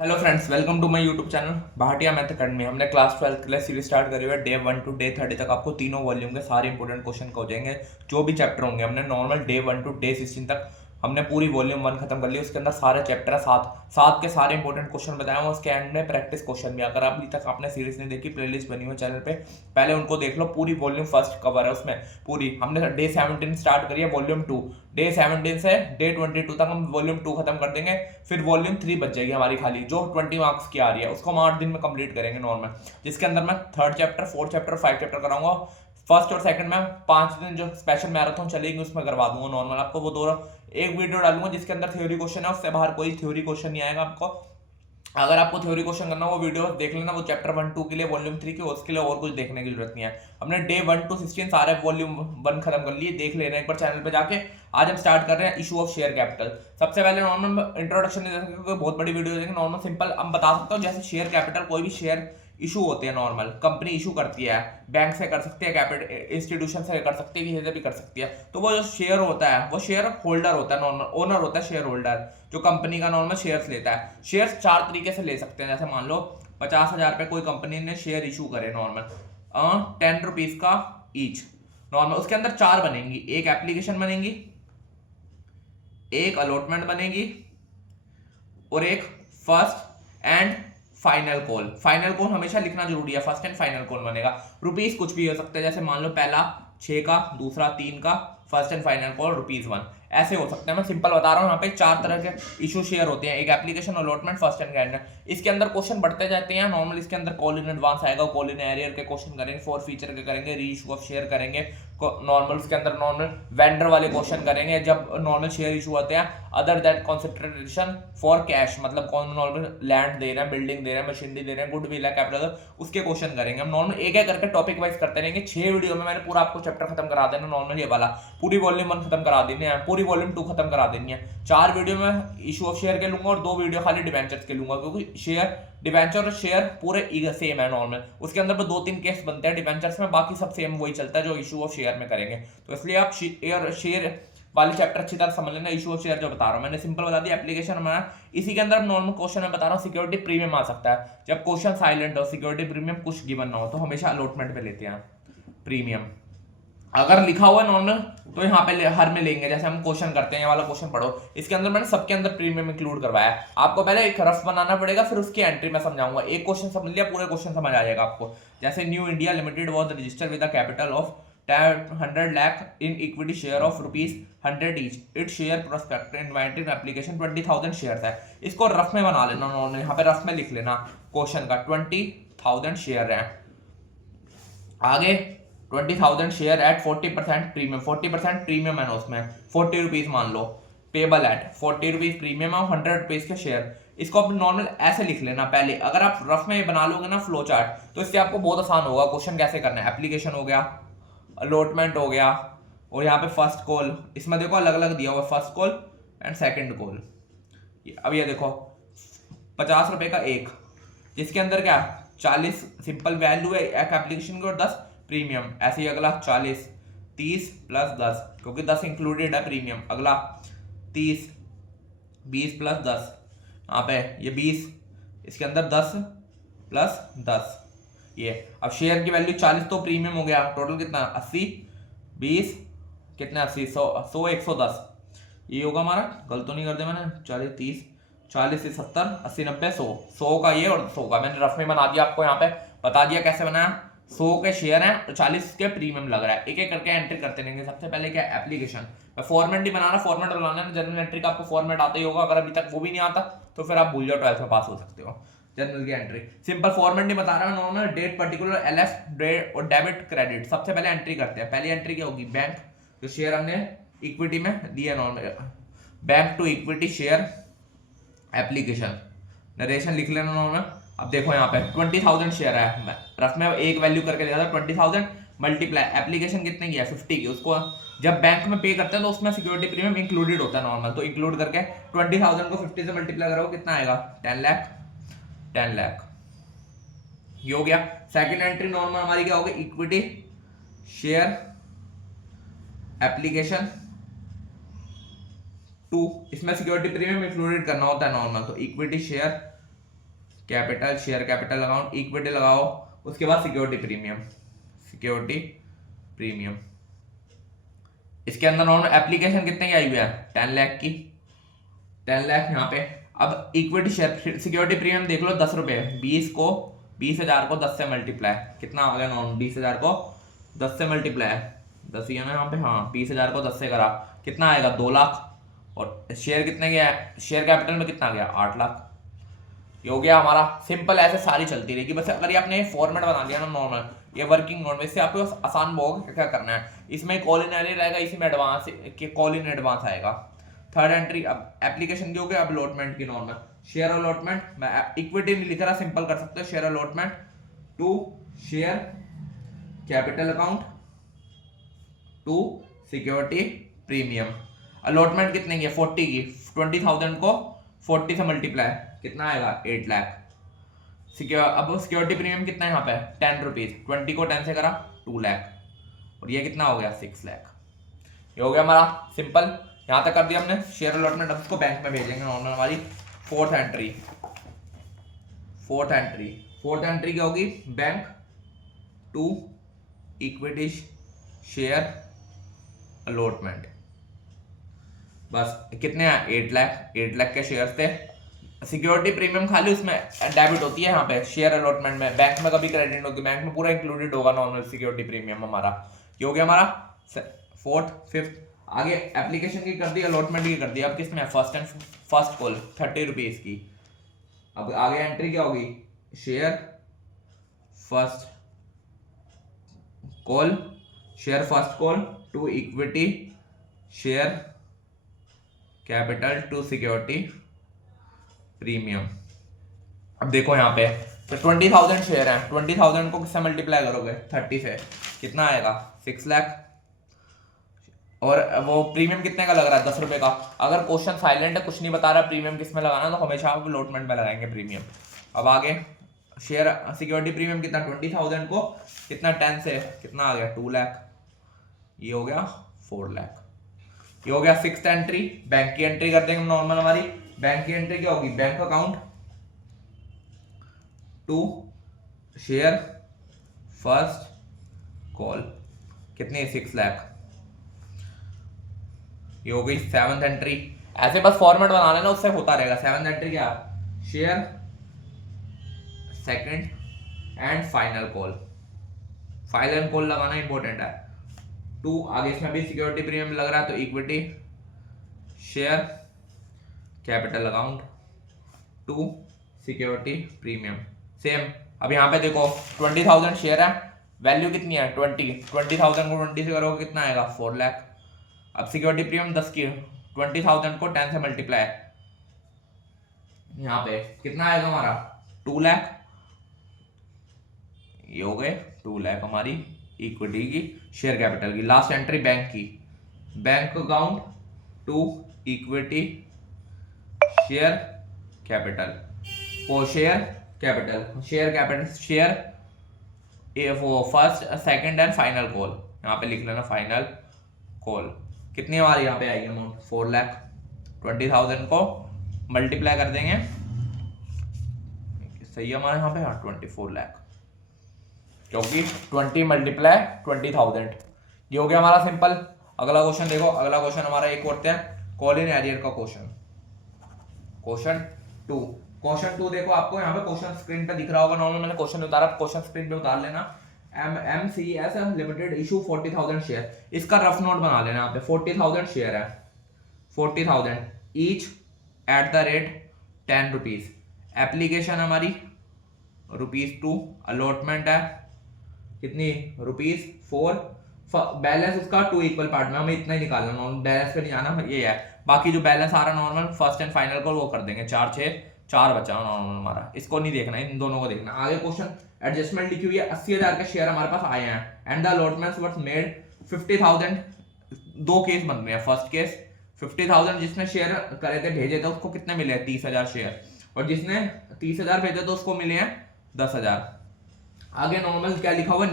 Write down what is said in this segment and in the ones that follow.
Hello friends, welcome to my YouTube channel Bhatia math academy. हमने class 12 के लिए series start करी हुई है। डे 1 टू डे 30 तक आपको तीनों वॉल्यूम के सारे इंपॉर्टेंट क्वेश्चन हो जाएंगे। जो भी चैप्टर होंगे हमने नॉर्मल डे 1 टू डे 16 तक हमने पूरी वॉल्यूम 1 खत्म कर ली। उसके अंदर सारे चैप्टर है, सात सात के सारे इंपॉर्टेंट क्वेश्चन बताए हुए। उसके एंड में प्रैक्टिस क्वेश्चन भी। अगर अभी तक आपने सीरीज नहीं देखी, प्लेलिस्ट बनी हुई चैनल पे, पहले उनको देख लो। पूरी वॉल्यूम फर्स्ट कवर है उसमें पूरी। हमने डे 17 स्टार्ट करी है वॉल्यूम 2। डे 17 से डे 22 तक हम वॉल्यूम 2 खत्म कर देंगे। फिर वॉल्यूम 3 बच जाएगी हमारी खाली, जो 20 मार्क्स की आ रही है। उसको हम 8 दिन में कंप्लीट करेंगे नॉर्मल, जिसके अंदर मैं third chapter, fourth chapter, 5 chapter कराऊंगा। फर्स्ट और सेकंड में 5 दिन जो स्पेशल मैराथन चलेगी उसमें करवा दूंगा नॉर्मल आपको। वो दो एक वीडियो डालूंगा जिसके अंदर थ्योरी क्वेश्चन है, उससे बाहर कोई थ्योरी क्वेश्चन नहीं आएगा आपको। अगर आपको थ्योरी क्वेश्चन करना हो वो वीडियो देख लेना, वो चैप्टर 1-2 के लिए, वॉल्यूम 3 के, उसके लिए और कुछ देखने की जरूरत नहीं है। हमने डे 1 टू 16 सारे वॉल्यूम 1 खत्म कर लिए, देख लेना एक बार चैनल पे जाके। आज हम स्टार्ट कर रहे हैं इशू ऑफ शेयर कैपिटल। सबसे पहले नॉर्मल इंट्रोडक्शन नहीं दे सकते क्योंकि बहुत बड़ी वीडियो देंगे। नॉर्मल सिंपल हम बता सकता हूँ, जैसे शेयर कैपिटल, कोई भी शेयर इशू होते हैं नॉर्मल, कंपनी इशू करती है, बैंक से कर सकती है, कैपिटल इंस्टीट्यूशन से कर सकती है, किसी से भी कर सकती है। तो वो जो शेयर होता है वो शेयर होल्डर होता है, नॉर्मल ओनर होता है शेयर होल्डर, जो कंपनी का नॉर्मल शेयर्स लेता है। शेयर्स 4 तरीके से ले सकते हैं। जैसे मान लो 50,000 पे कोई कंपनी ने शेयर इशू करे नॉर्मल, 10 रुपीज का ईच नॉर्मल। उसके अंदर 4 बनेंगी, एक एप्लीकेशन बनेगी, एक अलॉटमेंट बनेगी और एक first and final call. Final call हमेशा लिखना जरूरी है, फर्स्ट एंड फाइनल कॉल बनेगा। रुपीस कुछ भी हो सकते हैं, जैसे मान लो पहला 6 का, दूसरा 3 का, फर्स्ट एंड फाइनल कॉल ₹1, ऐसे हो सकते हैं। मैं सिंपल बता रहा हूँ। यहाँ पे 4 तरह के इशू शेयर होते हैं, एक application, allotment, first and final. इसके अंदर क्वेश्चन बढ़ते जाते हैं नॉर्मल। इसके अंदर कॉल इन एडवांस आएगा, कॉल इन एरियर के क्वेश्चन करेंगे, फॉर फीचर के करेंगे, री इशू ऑफ शेयर करेंगे नॉर्मल। उसके अंदर नॉर्मल वेंडर वाले क्वेश्चन करेंगे, जब नॉर्मल शेयर इशू होते हैं। Other that consideration for cash, मतलब कौन नॉर्मल लैंड दे रहे हैं, बिल्डिंग दे रहे हैं, मशीनरी दे रहे हैं, गुडविल है, कैपिटल, उसके क्वेश्चन करेंगे हम नॉर्मल। एक एक करके टॉपिक वाइज करते रहेंगे। 6 वीडियो में मैंने पूरा आपको चैप्टर खत्म करा देना नॉर्मल, ये वाला पूरी वॉल्यूम 1 खत्म करा देनी है, पूरी वॉल्यूम 2 खत्म करा देनी है। 4 वीडियो में इशू ऑफ शेयर के लूंगा और 2 वीडियो खाली डिबेंचर्स के लूंगा, क्योंकि शेयर, डिबेंचर और शेयर पूरे सेम है नॉर्मल। उसके अंदर 2-3 केस बनते हैं डिबेंचर्स में, बाकी सब सेम वही चलता है जो इशू ऑफ शेयर में करेंगे। तो इसलिए आप शेयर वाली चैप्टर अच्छी तरह समझ लेना। इशू ऑफ शेयर जो बता रहा हूँ मैंने सिंपल बता दिया। एप्लीकेशन हमारा, इसी के अंदर नॉर्मल क्वेश्चन मैं बता रहा हूँ, सिक्योरिटी प्रीमियम आ सकता है। जब क्वेश्चन साइलेंट हो, सिक्योरिटी प्रीमियम कुछ गिवन ना हो, तो हमेशा अलॉटमेंट पे लेते हैं प्रीमियम। अगर लिखा हुआ नॉर्मल तो यहाँ पे हर में लेंगे। जैसे हम क्वेश्चन करते हैं, ये वाला क्वेश्चन पढ़ो, इसके अंदर मैंने सबके अंदर प्रीमियम इंक्लूड करवाया है। आपको पहले एक रफ बनाना पड़ेगा, फिर उसकी एंट्री में समझाऊंगा। एक क्वेश्चन समझ लिया, पूरे क्वेश्चन समझ आ जाएगा आपको। जैसे new India limited was registered with a capital of 100 lakh in equity share of ₹100 each. Its share prospectus invited application 20,000 share है। इसको रफ में बना लेना नॉर्मल, यहाँ पे रफ में लिख लेना क्वेश्चन का। 20,000 शेयर है, आगे 20,000 शेयर एट 40% प्रीमियम, 40% प्रीमियम है ना उसमें, 40 रुपीज मान लो, पेबल एट 40 रुपीज प्रीमियम है, 100 रुपीज के शेयर। इसको आप नॉर्मल ऐसे लिख लेना पहले। अगर आप रफ में बना लोगे ना फ्लो चार्ट, तो इससे आपको बहुत आसान होगा क्वेश्चन कैसे करना है। एप्लीकेशन हो गया, अलॉटमेंट हो गया, और यहाँ पे फर्स्ट कॉल, इसमें देखो अलग अलग दिया हुआ, first call and second call. अब ये देखो 50 रुपए का एक, जिसके अंदर क्या 40 सिंपल वैल्यू है एक एप्लीकेशन की और 10 प्रीमियम। ऐसे ही अगला 40, 30 प्लस 10, क्योंकि 10 इंक्लूडेड है प्रीमियम। अगला 30, 20 प्लस 10, यहाँ पे ये 20, इसके अंदर 10 प्लस 10 ये। अब शेयर की वैल्यू 40 तो प्रीमियम हो गया, टोटल कितना 80, 20 कितना 80, 100, 110 ये होगा हमारा। गलत तो नहीं कर दिया मैंने? 40, 30, 40 से 70, 80, 90, 100, 100 का ये और 100 का मैंने रफ में बना दिया आपको। यहाँ पे बता दिया कैसे बनाया। 100 के शेयर हैं और 40 के प्रीमियम लग रहा है। एक एक करके एंट्री करते रहेंगे। सबसे पहले क्या, एप्लीकेशन। मैं फॉर्मेट नहीं बना रहा, फॉर्मेट बनाना है। जनरल एंट्री का आपको फॉर्मेट आता ही होगा, अगर अभी तक वो भी नहीं आता तो फिर आप भूल जाओ, 12th में पास हो सकते हो। जनरल की एंट्री सिंपल, फॉर्मेट नहीं बता रहा, normal, date, particular, LF, date और डेबिट, क्रेडिट। सबसे पहले एंट्री करते हैं। पहली एंट्री क्या होगी, बैंक, जो शेयर हमने इक्विटी में दिया normal, bank to equity share application. Narration लिख लेना नॉर्मल। अब देखो यहाँ पे 20,000 शेयर है, रफ में एक वैल्यू करके दिया था 20,000 मल्टीप्लाई एप्लीकेशन कितने की है 50 की। उसको जब बैंक में पे करते हैं तो उसमें सिक्योरिटी प्रीमियम इंक्लूडेड होता है नॉर्मल, तो इंक्लूड करके 20,000 को 50 से मल्टीप्लाई करो कितना आएगा 10 लाख, 10 लाख ये हो गया। सेकंड एंट्री नॉर्मल हमारी क्या होगी, इक्विटी शेयर एप्लीकेशन 2, इसमें सिक्योरिटी प्रीमियम इंक्लूडेड करना होता है नॉर्मल, तो equity share capital, share capital account, equity लगाओ, उसके बाद सिक्योरिटी प्रीमियम। इसके अंदर नॉर्मल एप्लीकेशन कितने की आई हुई है, 10 लाख की, 10 लाख यहाँ पे। अब इक्विटी शेयर सिक्योरिटी प्रीमियम देख लो 10 रुपए, 20,000 को 10 से मल्टीप्लाई, कितना आ गया नॉर्मल, 20,000 को 10 से मल्टीप्लाई, 10 ही है ना यहाँ पे, हाँ 20,000 को 10 से करा, कितना आएगा 2 लाख। और शेयर कितने गया है, शेयर कैपिटल में कितना गया 8 लाख। ये हो गया हमारा सिंपल, ऐसे सारी चलती रहेगी। बस अगर ये आपने फॉर्मेट बना दिया ना नॉर्मल, ये वर्किंग नोट में, इससे आपको आसान होगा क्या करना है। इसमें कॉल इन एरियर रहेगा, इसी में एडवांस के कॉल इन एडवांस आएगा। थर्ड एंट्री अब एप्लीकेशन की हो गया। अब अलॉटमेंट की नॉर्मल शेयर अलॉटमेंट, मैं इक्विटी नहीं लिख रहा, सिंपल कर सकते हो share allotment to share capital account to security premium. Allotment कितने की है 40 की, 20,000 को 40 से मल्टीप्लाई, कितना आएगा 8 लाख। अब सिक्योरिटी प्रीमियम कितना है यहाँ पे 10 रुपीज, 20 को 10 से करा 2 लाख, और ये कितना हो गया 6 लाख। ये हो गया हमारा सिंपल, यहाँ तक कर दिया हमने शेयर अलॉटमेंट। अब इसको बैंक में भेजेंगे नॉर्मल हमारी। फोर्थ एंट्री क्या होगी, bank to equity share allotment. बस कितने हैं 8 लाख, 8 लाख के शेयर थे। सिक्योरिटी प्रीमियम खाली उसमें डेबिट होती है यहाँ पे शेयर अलॉटमेंट में, बैंक में कभी क्रेडिट होगी, बैंक में पूरा इंक्लूडेड होगा नॉर्मल सिक्योरिटी प्रीमियम हमारा। ये हो गया हमारा फोर्थ। फिफ्थ आगे एप्लीकेशन की कर दी, अलॉटमेंट की कर दी। अब किसमें फर्स्ट कॉल 30 रुपीज की। अब आगे एंट्री क्या होगी, share first call to equity share capital to security premium. अब देखो यहाँ पे तो 20,000 शेयर है, 20,000 को किससे मल्टीप्लाई करोगे 30 से, कितना आएगा 6 लाख। और वो प्रीमियम कितने का लग रहा है 10 रुपए का। अगर क्वेश्चन साइलेंट है, कुछ नहीं बता रहा प्रीमियम किस में लगाना, तो हमेशा आप अलॉटमेंट में लगाएंगे प्रीमियम। अब आगे शेयर सिक्योरिटी प्रीमियम कितना 20,000 को कितना 10 से कितना आ गया 2 लाख, ये हो गया 4 लाख। ये हो गया सिक्स्थ एंट्री। बैंक की एंट्री कर देंगे नॉर्मल हमारी। बैंक की एंट्री क्या होगी, bank account to share first call, कितनी 6 लाख। ये हो गई सेवंथ एंट्री। ऐसे बस फॉर्मेट बना लेना, उससे होता रहेगा। सेवंथ एंट्री क्या, share second and final call लगाना इंपॉर्टेंट है। टू आगे इसमें भी सिक्योरिटी प्रीमियम लग रहा है, तो equity share capital account to security premium same. अब यहाँ पे देखो 20,000 शेयर है, वैल्यू कितनी है 20,000 को 20 से करोगे कितना आएगा 4 लाख। अब सिक्योरिटी प्रीमियम 10 की, 20,000 को 10 से मल्टीप्लाई, यहाँ पे कितना आएगा हमारा 2 लाख। ये हो गए 2 लाख हमारी इक्विटी की शेयर कैपिटल की। लास्ट एंट्री बैंक की, bank account to equity share capital वो first second and final call, यहाँ पे लिख लेना फाइनल कॉल। कितनी हमारी यहाँ पे आएगी अमाउंट 4 लाख। 20,000 को मल्टीप्लाई कर देंगे, सही है हमारे यहाँ पे, हाँ 24 लाख, क्योंकि 20 मल्टीप्लाई 20,000। ये हो गया हमारा सिंपल। अगला क्वेश्चन देखो, अगला क्वेश्चन हमारा एक करते हैं कॉल इन एरियर का क्वेश्चन टू देखो, आपको यहाँ पे क्वेश्चन स्क्रीन पे दिख रहा होगा। नॉर्मल मैंने क्वेश्चन उतारा, क्वेश्चन स्क्रीन पे उतार लेना। MCS लिमिटेड इशू 40,000 शेयर, इसका रफ नोट बना लेना यहाँ पे। 40,000 शेयर है, 40,000 each at the rate 10 rupees. Application हमारी ₹2, अलॉटमेंट है कितनी ₹4। बैलेंस उसका 2 इक्वल पार्ट में, हमें इतना ही निकालना, नॉर्मल बैलेंस पे नहीं आना, ये है। बाकी जो बैलेंस आ रहा है नॉर्मल फर्स्ट एंड फाइनल को वो कर देंगे। 4 बचा नॉर्मल हमारा, इसको नहीं देखना, इन दोनों को देखना। आगे क्वेश्चन एडजस्टमेंट लिखी हुई है, 80,000 के शेयर हमारे पास आए हैं and the allotments were made 50,000। दो केस बन रहे हैं। फर्स्ट केस 50,000 जिसने शेयर करे थे भेजे थे उसको कितने मिले 30,000 शेयर, और जिसने 30,000 भेजे थे उसको मिले हैं 10,000। आगे नॉर्मल क्या लिखा हुआ है,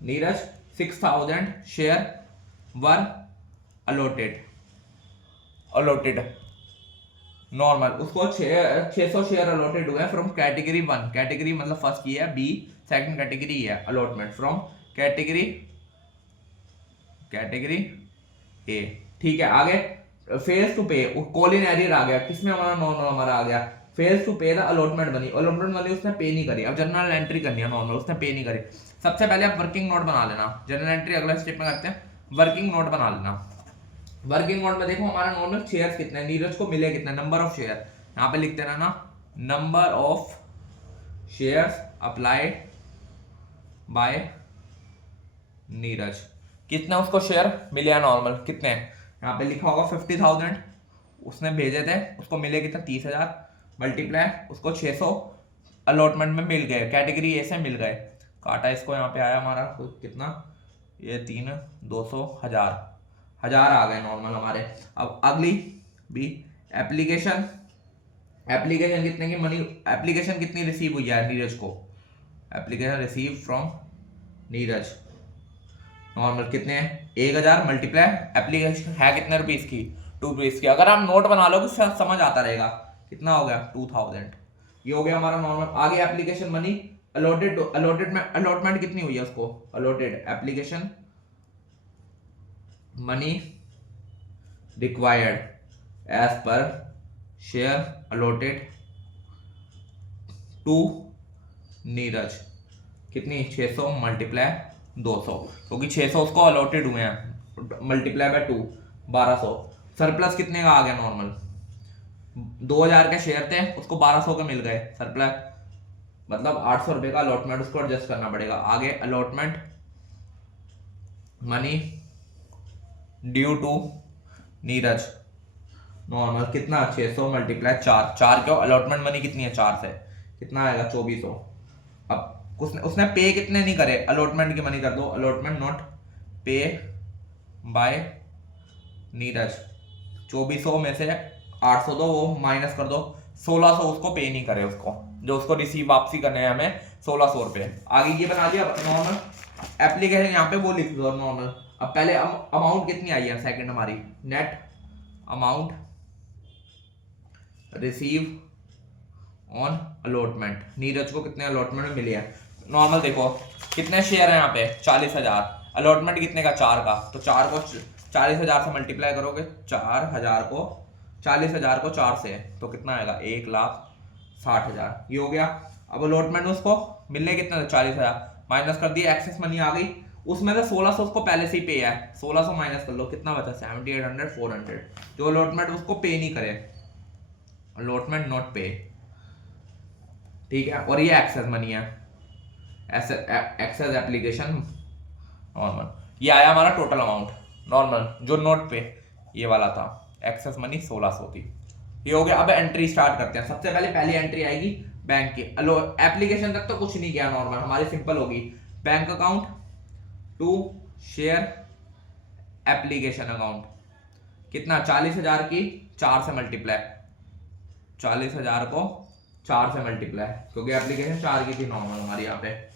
नीरज 6,000 शेयर वर अलॉटेड। नॉर्मल उसको 600 शेयर अलॉटेड हुए फ्रॉम कैटेगरी 1, कैटेगरी मतलब फर्स्ट की है, बी सेकंड कैटेगरी है अलॉटमेंट फ्रॉम कैटेगरी ए। ठीक है, आगे फेल्स टू पे, कॉलिन एरियर आ गया, किसमें हमारा नॉर्मल हमारा आ गया, फेल्स टू पे the allotment money, allotment money उसने पे नहीं करी। अब जनरल एंट्री करनी है नॉर्मल, उसने पे नहीं करी। सबसे पहले आप वर्किंग नोट बना लेना, जनरल एंट्री अगला स्टेप में करते हैं, वर्किंग नोट बना लेना। वर्किंग नोट में देखो हमारा नॉर्मल शेयर्स कितने, नीरज को मिले कितने, नंबर ऑफ शेयर, यहाँ पे लिखते रहना number of shares applied by Neeraj, कितने उसको शेयर मिले हैं नॉर्मल, कितने, यहाँ पे लिखा होगा 50,000 उसने भेजे थे, उसको मिले कितना 30,000, मल्टीप्लाई उसको 600 अलॉटमेंट में मिल गए, कैटेगरी ए से मिल गए, काटा इसको, यहाँ पे आया हमारा कितना, ये 3 200 हजार आ गए नॉर्मल हमारे। अब अगली भी एप्लीकेशन, एप्लीकेशन कितने की मनी, एप्लीकेशन कितनी रिसीव हुई है नीरज को, application receive from Neeraj normal कितने हैं 1000 मल्टीप्लाई एप्लीकेशन है कितने रुपीस की, 2 रुपीस की। अगर आप नोट बना लोगे तो समझ आता रहेगा, कितना हो गया 2000, ये हो गया हमारा नॉर्मल। आगे एप्लीकेशन मनी अलॉटेड, अलॉटेड में अलॉटमेंट कितनी हुई है उसको, allotted application money required as per share allotted to Neeraj, कितनी 600 मल्टीप्लाई 200, क्योंकि 600 उसको अलॉटेड हुए हैं, मल्टीप्लाई बाय 2 1200। सरप्लस कितने का आ गया नॉर्मल, 2000 के शेयर थे उसको 1200 के मिल गए सरप्लस, मतलब 800 रुपए का अलॉटमेंट उसको एडजस्ट करना पड़ेगा। आगे allotment money due to Neeraj normal कितना 600 मल्टीप्लाई 4, 4 क्यों, अलॉटमेंट मनी कितनी है 4 से, कितना आएगा 2400। अब उसने पे कितने नहीं करे, अलॉटमेंट की मनी कर दो, अलॉटमेंट नॉट पे बाय नीरज, 2400 में से 800 दो वो माइनस कर दो, 1600 उसको पे नहीं करे, उसको जो उसको रिसीव वापसी करने हैं हमें 1600 रुपये। आगे ये बना दिया नॉर्मल एप्लीकेशन, यहाँ पे वो लिख दो नॉर्मल। अब पहले अमाउंट कितनी आई है सेकंड हमारी, net amount receive on allotment, Neeraj को कितने अलॉटमेंट में मिली है नॉर्मल। देखो कितने शेयर है यहाँ पे 40,000, अलॉटमेंट कितने का 4 का, तो 4 को 40,000 से मल्टीप्लाई करोगे, 40,000 को 4 से तो कितना आएगा 1,60,000, ये हो गया। अब अलॉटमेंट उसको मिलने कितने 40,000 माइनस कर दिया, एक्सेस मनी आ गई, उसमें से 1600 उसको पहले से ही पे है, 1600 माइनस कर लो कितना बचा 7800 400, जो अलॉटमेंट उसको पे नहीं करे, अलॉटमेंट नॉट पे, ठीक है। और ये एक्सेस मनी है, एक्सेस एप्लीकेशन नॉर्मल, ये आया हमारा टोटल अमाउंट नॉर्मल, जो नोट पे ये वाला था, एक्सेस मनी 1600 थी, ये हो गया। अब एंट्री स्टार्ट करते हैं। सबसे पहले पहली एंट्री आएगी बैंक की, एप्लीकेशन तक तो कुछ नहीं किया नॉर्मल, हमारी सिंपल होगी, bank account to share application account, कितना 40,000 की 4 से मल्टीप्लाई, 40,000 को 4 से मल्टीप्लाई, क्योंकि एप्लीकेशन 4 की थी नॉर्मल हमारी, यहाँ पे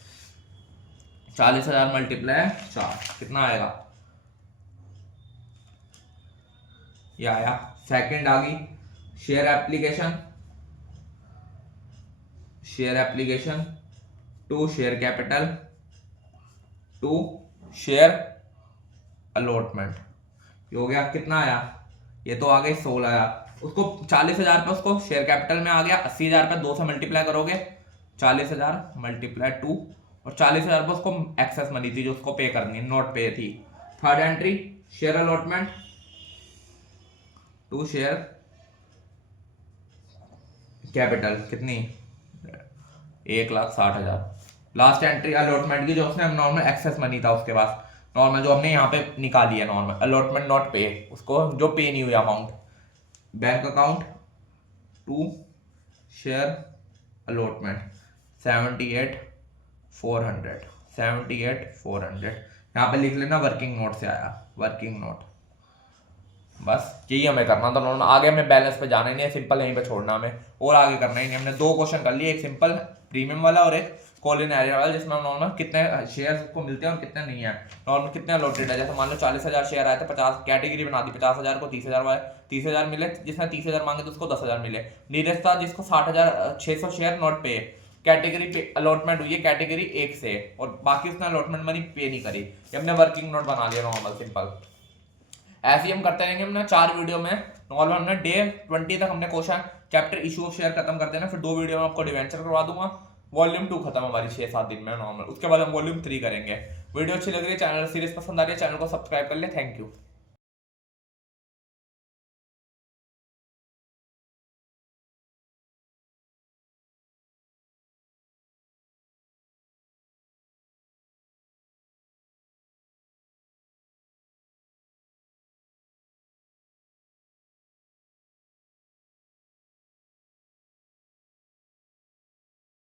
40,000 मल्टीप्लाई 4 कितना आएगा, ये आया। सेकंड आ गई share application, share application to share capital to share allotment, ये हो गया, कितना आया, ये तो आ गई 16 आया, उसको 40,000 पे उसको शेयर कैपिटल में आ गया, 80,000 पे 2 से मल्टीप्लाई करोगे, 40,000 मल्टीप्लाई 2, और 40,000 पे उसको एक्सेस मनी थी जो उसको पे करनी, नोट पे थी। Third entry share allotment to share capital, कितनी 1,60,000। लास्ट एंट्री अलॉटमेंट की, जो उसने नॉर्मल एक्सेस मनी था उसके पास नॉर्मल, जो हमने यहाँ पे निकाली है नॉर्मल, अलॉटमेंट नॉट पे, उसको जो पे नहीं हुई amount, bank account to share allotment 78,400, 78,400, यहाँ पे लिख लेना वर्किंग नोट से आया, वर्किंग नोट। बस यही हमें करना था नॉर्मल, आगे हमें बैलेंस पे जाना ही नहीं है, सिंपल यहीं पे छोड़ना हमें, और आगे करना ही नहीं। हमने 2 क्वेश्चन कर लिए, एक सिंपल प्रीमियम वाला और एक कॉलिन एरिया वाला, जिसमें नॉर्मल कितने शेयर को मिलते हैं और कितने नहीं है, नॉर्मल कितने अलॉटेड है। जैसे मान लो 40,000 शेयर आए तो 50 कैटेगरी बना दी, 50,000 को 30,000 वाले 30,000 मिले, जिसने 30,000 मांगे तो उसको 10,000 मिले। नीरज था जिसको 60,600 शेयर नॉट पे, कैटेगरी पे अलॉटमेंट हुई है कैटेगरी 1 से, और बाकी उसने अलॉटमेंट मनी पे नहीं करी, ये हमने वर्किंग नोट बना लिया नॉर्मल सिंपल। ऐसे ही हम करते रहेंगे। हमने 4 वीडियो में नॉर्मल हमने डे 20 तक हमने question chapter issue of share खत्म कर देना, फिर 2 वीडियो में आपको डिवेंचर करवा दूंगा। वॉल्यूम 2 खत्म हमारी 6-7 दिन में नॉर्मल, उसके बाद हम वॉल्यूम 3 करेंगे। वीडियो अच्छी लग रही है, चैनल सीरीज पसंद आ रही है, चैनल को सब्सक्राइब कर ले। Thank you.